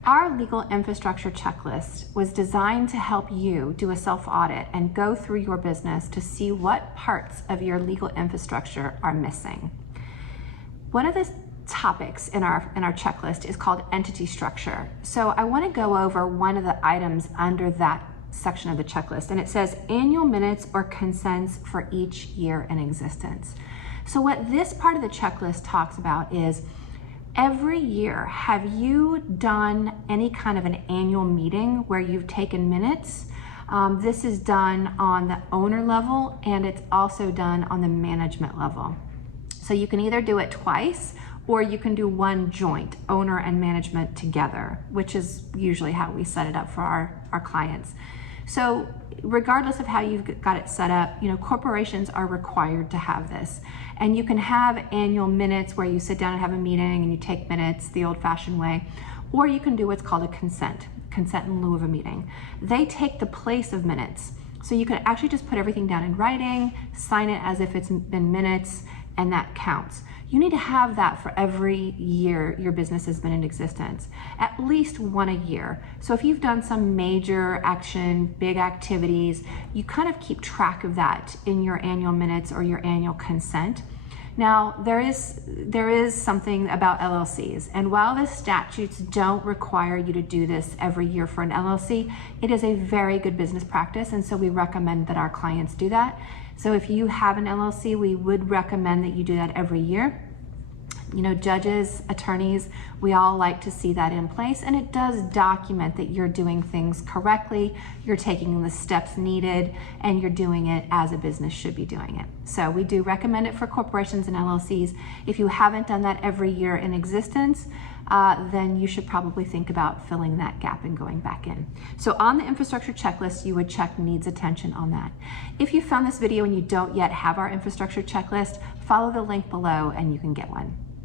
Our legal infrastructure checklist was designed to help you do a self-audit and go through your business to see what parts of your legal infrastructure are missing. One of the topics in our checklist is called entity structure. So I want to go over one of the items under that section of the checklist, and it says annual minutes or consents for each year in existence. So what this part of the checklist talks about is every year, have you done any kind of an annual meeting where you've taken minutes? This is done on the owner level, and it's also done on the management level. So you can either do it twice, or you can do one joint, owner and management together, which is usually how we set it up for our clients. So regardless of how you've got it set up, corporations are required to have this. And you can have annual minutes where you sit down and have a meeting and you take minutes the old-fashioned way, or you can do what's called a consent in lieu of a meeting. They take the place of minutes. So you can actually just put everything down in writing, sign it as if it's been minutes, and that counts. You need to have that for every year your business has been in existence, at least one a year. So if you've done some major action, big activities, you kind of keep track of that in your annual minutes or your annual consent. Now, there is something about LLCs, and while the statutes don't require you to do this every year for an LLC, it is a very good business practice, and so we recommend that our clients do that. So if you have an LLC, we would recommend that you do that every year. Judges, attorneys, we all like to see that in place, and it does document that you're doing things correctly, you're taking the steps needed, and you're doing it as a business should be doing it. So we do recommend it for corporations and LLCs. If you haven't done that every year in existence, then you should probably think about filling that gap and going back in. So on the infrastructure checklist, you would check needs attention on that. If you found this video and you don't yet have our infrastructure checklist, follow the link below and you can get one.